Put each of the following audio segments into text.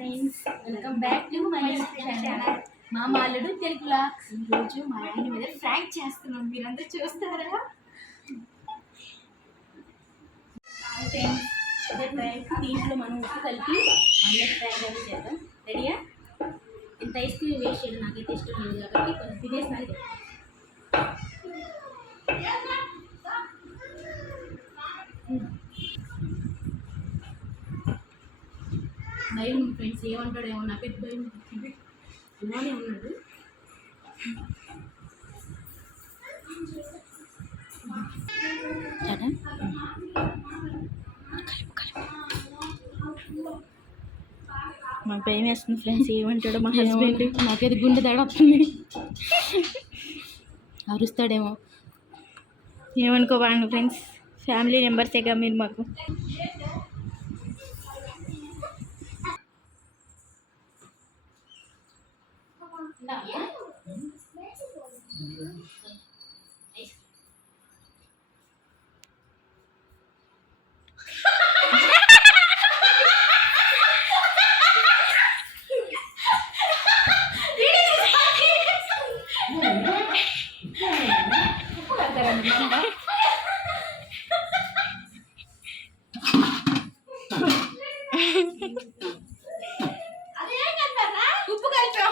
Friends, welcome back to my channel మామాలుడు Telugu vlogs. ఈరోజు మా ఆయన మీద ఫ్రాంక్ చేస్తున్నాం, మీరందరూ చూస్తారా? ఫ్రెండ్స్, దీంట్లో మనం ఉప్పు కలిపి ఆమ్లెట్ ఫ్రాంక్ అయితే చేద్దాం. రెడీయా? ఇంత ఐస్ క్రీమ్ వేస్ట్ చేయడం నాకైతే ఇష్టం లేదు కాబట్టి కొంచెం తినేసి మరి భయం ఫ్రెండ్స్, ఏమంటాడేమో నాకైతే భయం. ఇలానే ఉన్నాడు. మాకు భయం వేస్తుంది ఫ్రెండ్స్, ఏమంటాడో మా హస్బెండ్. నాకైతే గుండె తడవుతుంది, అరుస్తాడేమో. ఏమనుకోవాలి ఫ్రెండ్స్, ఫ్యామిలీ మెంబర్సేగా మీరు మాకు. ఉప్పు కలిపాం.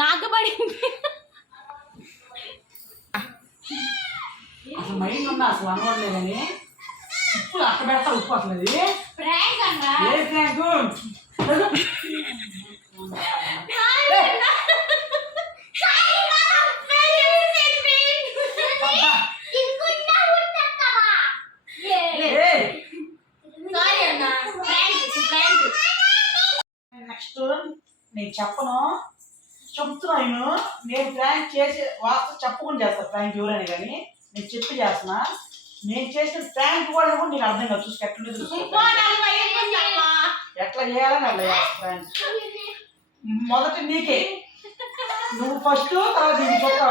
నాకు పడింది అసలు మైండ్ ఉన్నా అసలు అనవట్లేదని ఉప్పు అక్కడ పెడతా. ఉప్పు అసలు అది ఏ ఫ్రాంక్ నెక్స్ట్ నేను చెప్పను, చెప్తున్నాను. నేను ఫ్రాంక్ చేసి వాస్తు చెప్పకుండా చేస్తాను. ఫ్రాంక్ ఎవరైనా కానీ నేను చెప్పి చేస్తున్నా. నేను చేసిన ఫ్రాంక్ వాళ్ళు కూడా నీకు అర్థం కాదు. చూసి ఎట్లా ఎట్లా చేయాలని అట్లా చేస్తా ఫ్రాంక్. మొదట నీకే, నువ్వు ఫస్ట్, తర్వాత నీకు చెప్తా.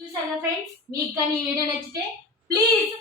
చూసారా ఫ్రెండ్స్, మీకు కానీ ఈ వీడియో నచ్చితే ప్లీజ్